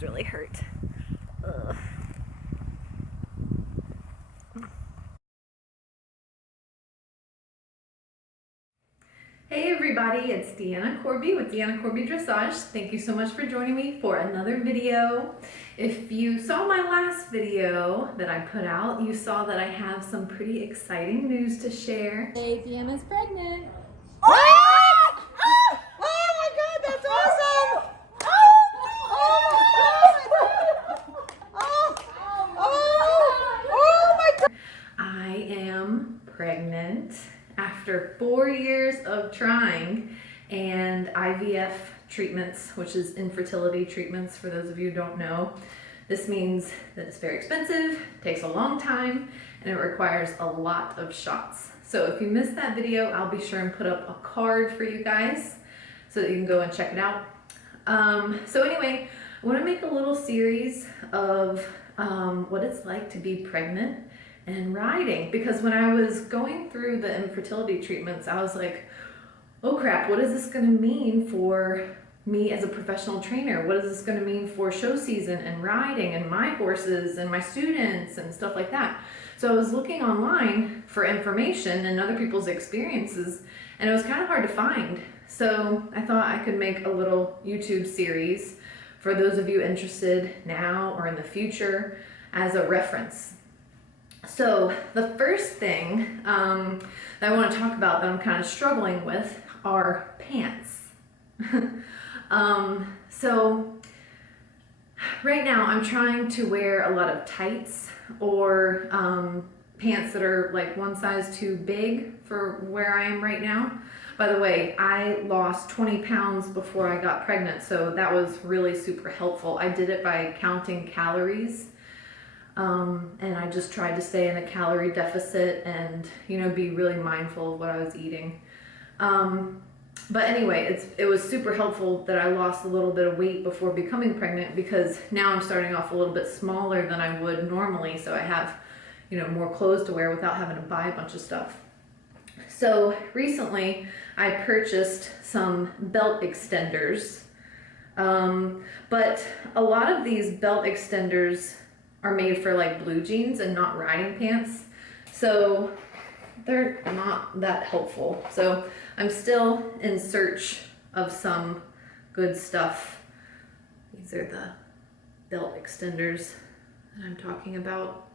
arms really hurt. Ugh. Hey everybody, it's Deanna Corby with Deanna Corby Dressage. Thank you so much for joining me for another video. If you saw my last video that I put out, you saw that I have some pretty exciting news to share. Hey, Deanna's pregnant. Oh! Oh my god, that's awesome! Oh my god! I am pregnant after 4 years of trying and IVF treatments, which is infertility treatments for those of you who don't know. This means that it's very expensive, takes a long time, and it requires a lot of shots. So if you missed that video, I'll be sure and put up a card for you guys so that you can go and check it out. So anyway, I want to make a little series of what it's like to be pregnant and riding, because when I was going through the infertility treatments, I was like, oh crap, what is this going to mean for me as a professional trainer? What is this going to mean for show season and riding and my horses and my students and stuff like that? So I was looking online for information and other people's experiences, and it was kind of hard to find. So I thought I could make a little YouTube series for those of you interested now or in the future as a reference. So the first thing that I want to talk about that I'm kind of struggling with are pants. So right now I'm trying to wear a lot of tights or pants that are like one size too big for where I am right now. By the way, I lost 20 pounds before I got pregnant, so that was really super helpful. I did it by counting calories. And I just tried to stay in a calorie deficit and, you know, be really mindful of what I was eating. But anyway, it was super helpful that I lost a little bit of weight before becoming pregnant, because now I'm starting off a little bit smaller than I would normally. So I have, you know, more clothes to wear without having to buy a bunch of stuff. So recently I purchased some belt extenders. But a lot of these belt extenders are made for like blue jeans and not riding pants, so they're not that helpful. So I'm still in search of some good stuff. These are the belt extenders that I'm talking about.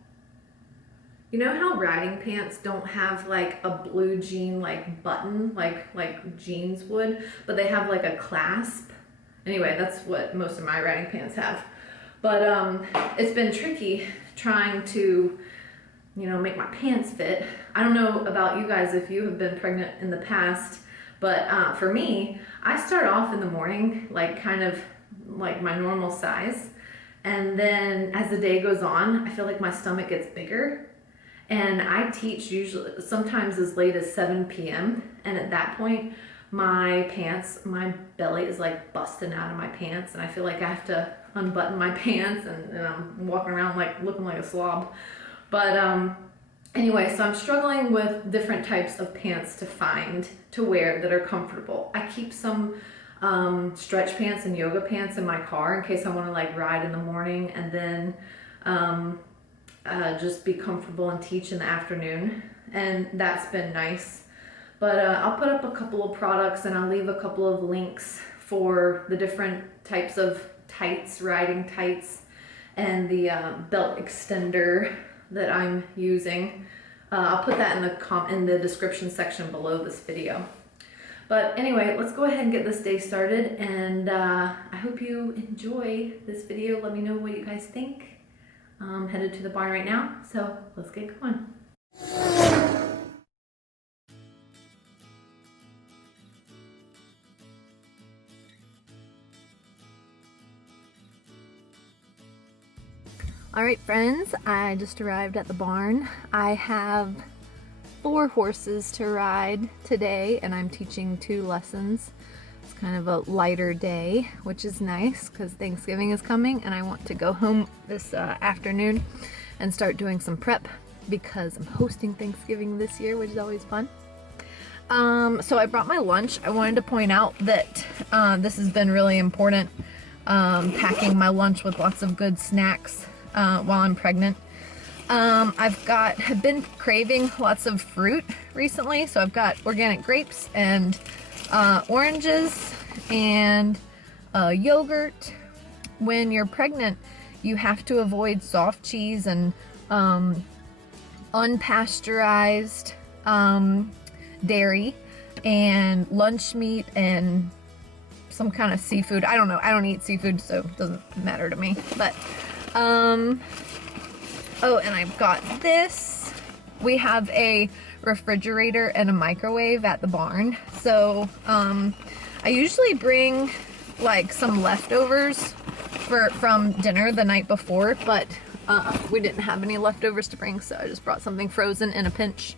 You know how riding pants don't have like a blue jean like button like jeans would, but they have like a clasp? Anyway, that's what most of my riding pants have. But it's been tricky trying to, you know, make my pants fit. I don't know about you guys if you have been pregnant in the past, but for me, I start off in the morning like kind of like my normal size, and then as the day goes on, I feel like my stomach gets bigger, and I teach usually sometimes as late as 7 p.m. and at that point my belly is like busting out of my pants, and I feel like I have to unbutton my pants, and I'm walking around like looking like a slob. But anyway, so I'm struggling with different types of pants to find to wear that are comfortable. I keep some stretch pants and yoga pants in my car in case I want to like ride in the morning and then just be comfortable and teach in the afternoon, and that's been nice. But I'll put up a couple of products and I'll leave a couple of links for the different types of tights, riding tights, and the belt extender that I'm using. I'll put that in the description section below this video. But anyway, let's go ahead and get this day started, and I hope you enjoy this video. Let me know what you guys think. I'm headed to the barn right now, so let's get going. All right, friends, I just arrived at the barn. I have 4 horses to ride today, and I'm teaching 2 lessons. It's kind of a lighter day, which is nice because Thanksgiving is coming and I want to go home this afternoon and start doing some prep because I'm hosting Thanksgiving this year, which is always fun. So I brought my lunch. I wanted to point out that this has been really important packing my lunch with lots of good snacks while I'm pregnant. I've been craving lots of fruit recently, so I've got organic grapes and oranges and yogurt. When you're pregnant, you have to avoid soft cheese and unpasteurized dairy and lunch meat and some kind of seafood. I don't know. I don't eat seafood, so it doesn't matter to me. But oh, and I've got this. We have a refrigerator and a microwave at the barn. So I usually bring like some leftovers from dinner the night before, but we didn't have any leftovers to bring, so I just brought something frozen in a pinch.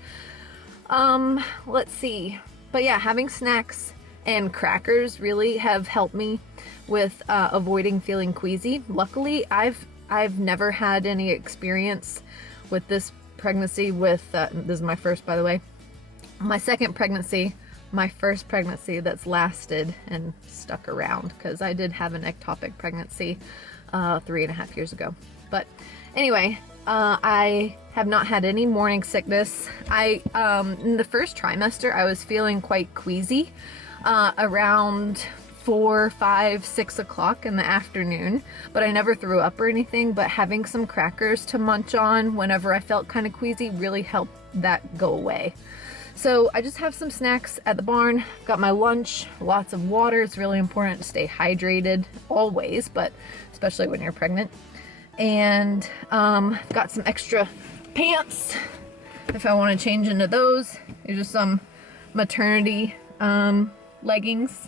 Let's see. But yeah, having snacks and crackers really have helped me with avoiding feeling queasy. Luckily, I've never had any experience with this pregnancy with, this is my first, by the way, my second pregnancy, my first pregnancy that's lasted and stuck around, because I did have an ectopic pregnancy 3.5 years ago. But anyway, I have not had any morning sickness. In the first trimester, I was feeling quite queasy around 4, 5, 6 o'clock in the afternoon, but I never threw up or anything. But having some crackers to munch on whenever I felt kind of queasy really helped that go away. So I just have some snacks at the barn, got my lunch, lots of water. It's really important to stay hydrated always, but especially when you're pregnant. And got some extra pants if I want to change into those. These are some maternity leggings.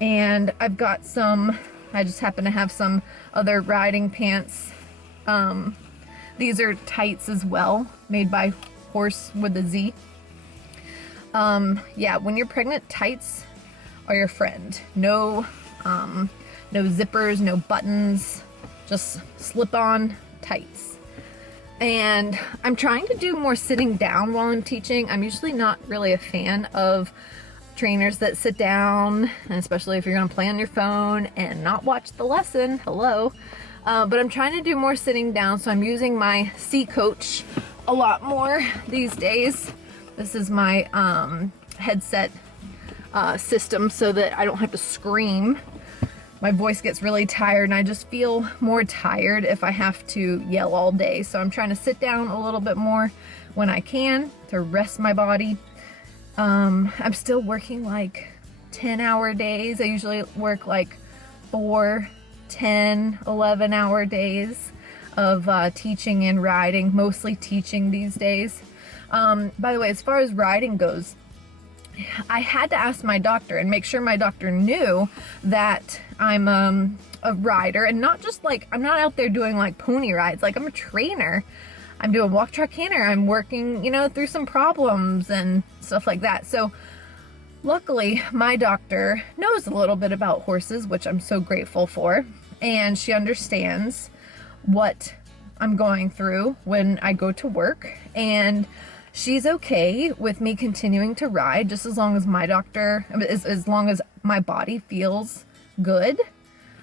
And I've got some, I just happen to have some other riding pants. These are tights as well, made by Horze with a Z. Yeah, when you're pregnant, tights are your friend. No zippers, no buttons, just slip on tights. And I'm trying to do more sitting down while I'm teaching. I'm usually not really a fan of trainers that sit down, and especially if you're going to play on your phone and not watch the lesson. Hello. But I'm trying to do more sitting down, so I'm using my C coach a lot more these days. This is my headset system so that I don't have to scream. My voice gets really tired, and I just feel more tired if I have to yell all day. So I'm trying to sit down a little bit more when I can to rest my body. I'm still working like 10-hour days. I usually work like 4, 10, 11-hour days of teaching and riding, mostly teaching these days. By the way, as far as riding goes, I had to ask my doctor and make sure my doctor knew that I'm a rider, and not just like, I'm not out there doing like pony rides. Like, I'm a trainer. I'm doing walk, track, canter. I'm working, you know, through some problems and stuff like that. So luckily, my doctor knows a little bit about horses, which I'm so grateful for. And she understands what I'm going through when I go to work. And she's okay with me continuing to ride, just as long as my doctor, as long as my body feels good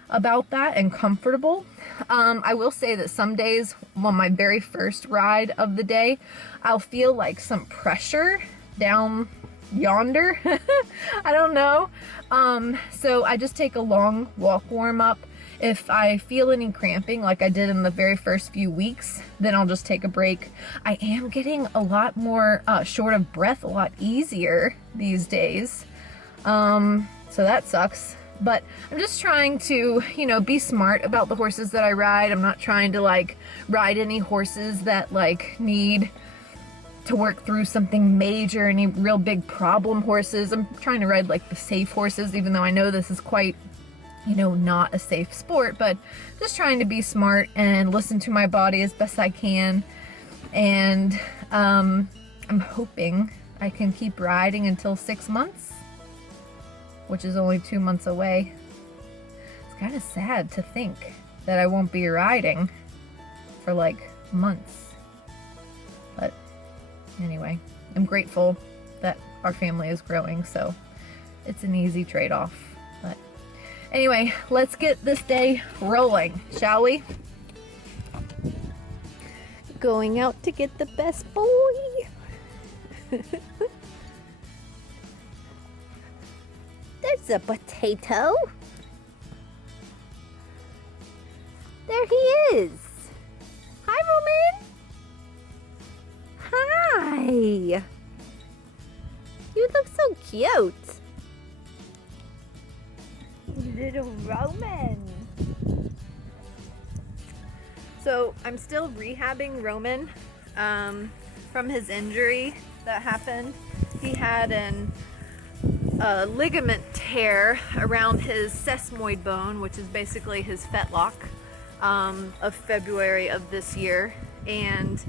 about that and comfortable. I will say that some days on my very first ride of the day, I'll feel like some pressure down yonder. I don't know. So I just take a long walk warm up. If I feel any cramping like I did in the very first few weeks, then I'll just take a break. I am getting a lot more short of breath, a lot easier these days. So that sucks. But I'm just trying to, you know, be smart about the horses that I ride. I'm not trying to like ride any horses that like need to work through something major, any real big problem horses. I'm trying to ride like the safe horses, even though I know this is quite, you know, not a safe sport, but just trying to be smart and listen to my body as best I can. And I'm hoping I can keep riding until 6 months, which is only 2 months away. It's kind of sad to think that I won't be riding for like months. But anyway, I'm grateful that our family is growing, so it's an easy trade-off. But Anyway, let's get this day rolling, shall we? Going out to get the best boy. There's a potato. There he is. Hi, Roman. Hi. You look so cute. Little Roman. So I'm still rehabbing Roman from his injury that happened. He had a ligament tear around his sesamoid bone, which is basically his fetlock, of February of this year. And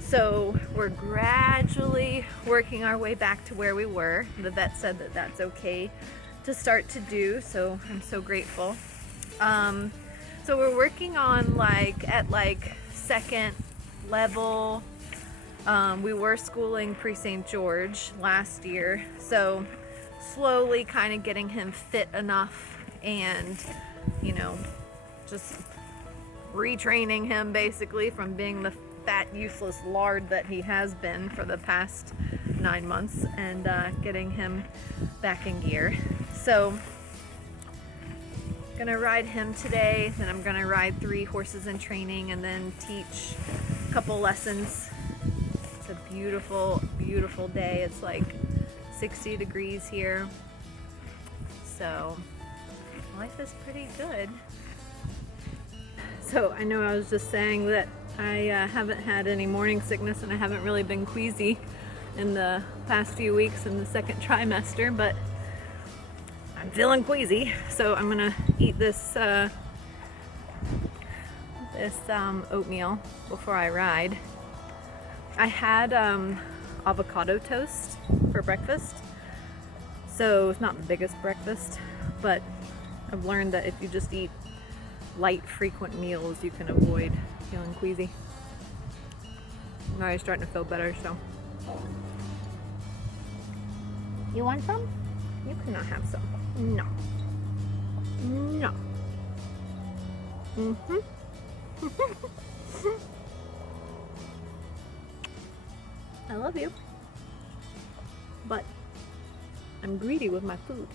so we're gradually working our way back to where we were. The vet said that that's okay to start to do, so I'm so grateful. So we're working on at second level. We were schooling pre-St. George last year, so slowly kind of getting him fit enough and, you know, just retraining him basically from being the fat, useless lard that he has been for the past 9 months, and getting him back in gear. So gonna ride him today, then I'm gonna ride 3 horses in training and then teach a couple lessons. It's a beautiful, beautiful day. It's like 60 degrees here, so life is pretty good. So I know I was just saying that I haven't had any morning sickness and I haven't really been queasy in the past few weeks in the second trimester, but I'm feeling queasy, so I'm gonna eat this oatmeal before I ride. I had avocado toast for breakfast, so it's not the biggest breakfast, but I've learned that if you just eat light, frequent meals, you can avoid feeling queasy. I'm already starting to feel better, so. You want some? You cannot have some. No. No. Mm-hmm. I love you, but I'm greedy with my food.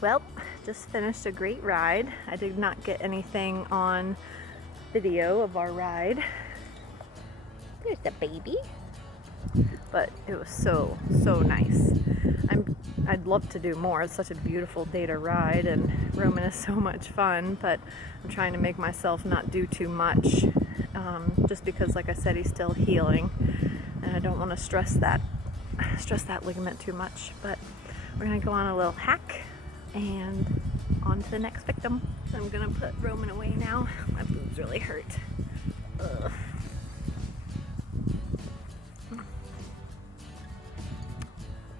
Well, just finished a great ride. I did not get anything on video of our ride. There's the baby. But it was so nice. I'd love to do more. It's such a beautiful day to ride, and Roman is so much fun, but I'm trying to make myself not do too much, just because, like I said, he's still healing, and I don't want to stress that ligament too much. But we're gonna go on a little hack and on to the next victim. So I'm gonna put Roman away now. My boobs really hurt. Ugh.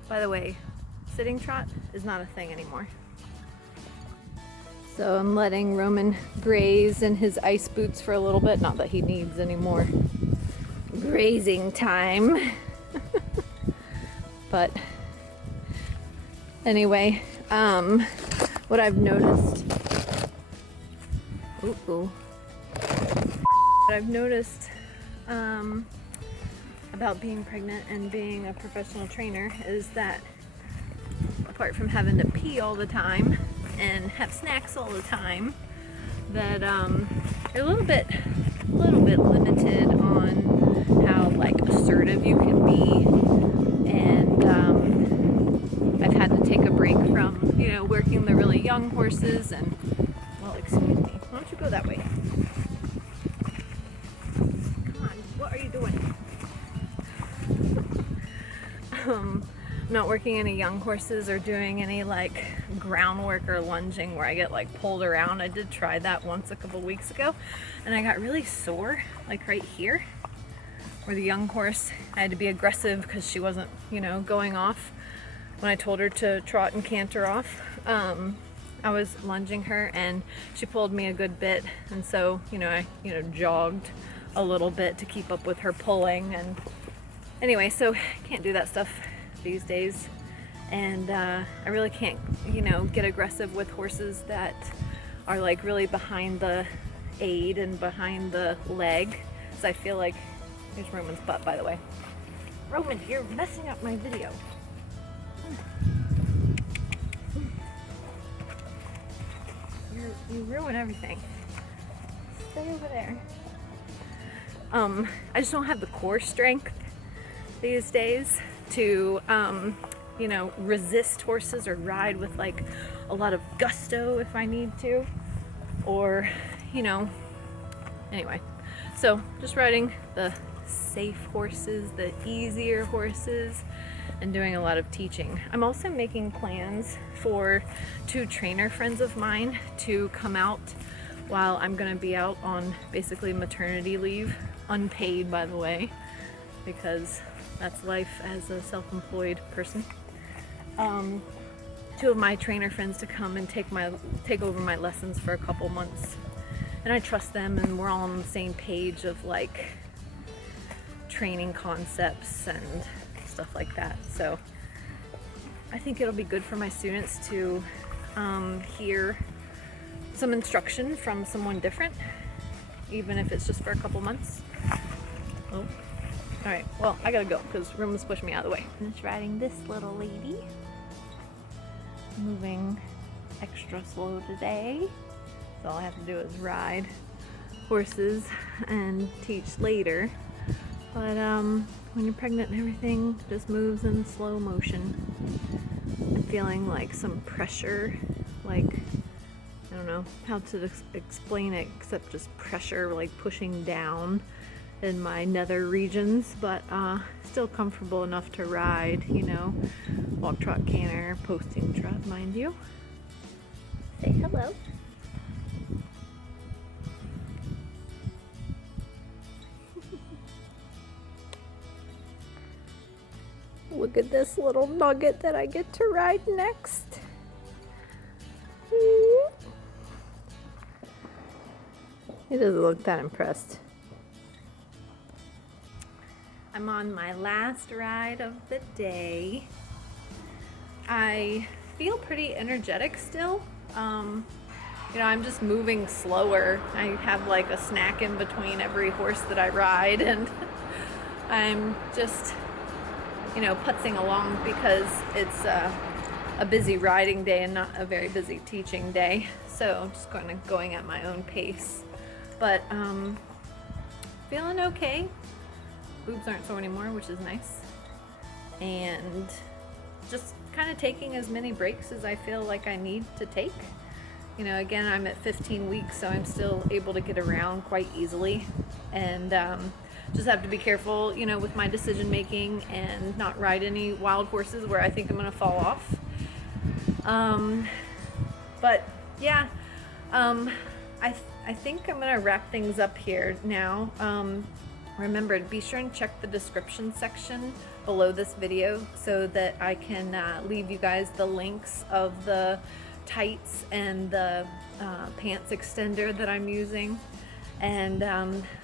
By the way, sitting trot is not a thing anymore. So I'm letting Roman graze in his ice boots for a little bit. Not that he needs any more grazing time. But anyway, what I've noticed, about being pregnant and being a professional trainer is that apart from having to pee all the time and have snacks all the time, that you're a little bit limited on how assertive you can be, and I've had to take a break from working the really young horses. And well, excuse me, why don't you go that way? Come on, what are you doing? Not working any young horses or doing any groundwork or lunging where I get pulled around. I did try that once a couple weeks ago, and I got really sore, right here, where the young horse, I had to be aggressive because she wasn't, going off when I told her to trot and canter off. I was lunging her and she pulled me a good bit, and so I jogged a little bit to keep up with her pulling. And anyway, so can't do that stuff these days And I really can't, you know, get aggressive with horses that are like really behind the aid and behind the leg. So I feel like, here's Roman's butt, by the way. Roman, you're messing up my video. You ruin everything. Stay over there. I just don't have the core strength these days to, you know, resist horses or ride with like a lot of gusto if I need to, or, you know, anyway. So just riding the safe horses, the easier horses, and doing a lot of teaching. I'm also making plans for 2 trainer friends of mine to come out while I'm gonna be out on basically maternity leave, unpaid by the way, because that's life as a self-employed person. 2 of my trainer friends to come and take over my lessons for a couple months. And I trust them, and we're all on the same page of like training concepts and stuff like that. So I think it'll be good for my students to hear some instruction from someone different, even if it's just for a couple months. Oh, all right, well, I gotta go because Roman's pushing me out of the way. I'm just riding this little lady, moving extra slow today. So all I have to do is ride horses and teach later. But when you're pregnant and everything just moves in slow motion. I'm feeling like some pressure, like, I don't know how to explain it except just pressure, like pushing down in my nether regions, but still comfortable enough to ride, you know, walk, trot, canter, posting trot, mind you. Say hello. Look at this little nugget that I get to ride next. He doesn't look that impressed. I'm on my last ride of the day. I feel pretty energetic still. You know, I'm just moving slower. I have like a snack in between every horse that I ride, and I'm just, you know, putzing along because it's a busy riding day and not a very busy teaching day. So I'm just kind of going at my own pace. But feeling okay. Boobs aren't sore anymore, which is nice. And just kind of taking as many breaks as I feel like I need to take. You know, again, I'm at 15 weeks, so I'm still able to get around quite easily. And just have to be careful, you know, with my decision making and not ride any wild horses where I think I'm gonna fall off. But yeah, I think I'm gonna wrap things up here now. Remember, be sure and check the description section below this video so that I can leave you guys the links of the tights and the pants extender that I'm using. And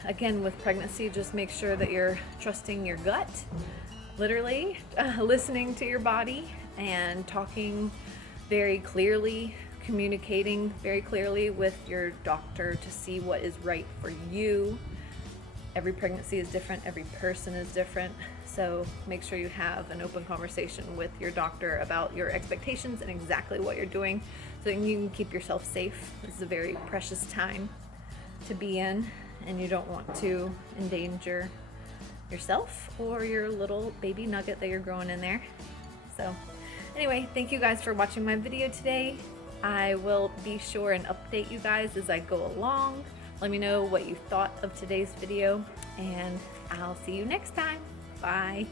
again, with pregnancy, just make sure that you're trusting your gut, literally listening to your body and talking very clearly, communicating very clearly with your doctor to see what is right for you. Every pregnancy is different, every person is different, so make sure you have an open conversation with your doctor about your expectations and exactly what you're doing so that you can keep yourself safe. This is a very precious time to be in, and you don't want to endanger yourself or your little baby nugget that you're growing in there. So anyway, thank you guys for watching my video today. I will be sure and update you guys as I go along. Let me know what you thought of today's video, and I'll see you next time. Bye.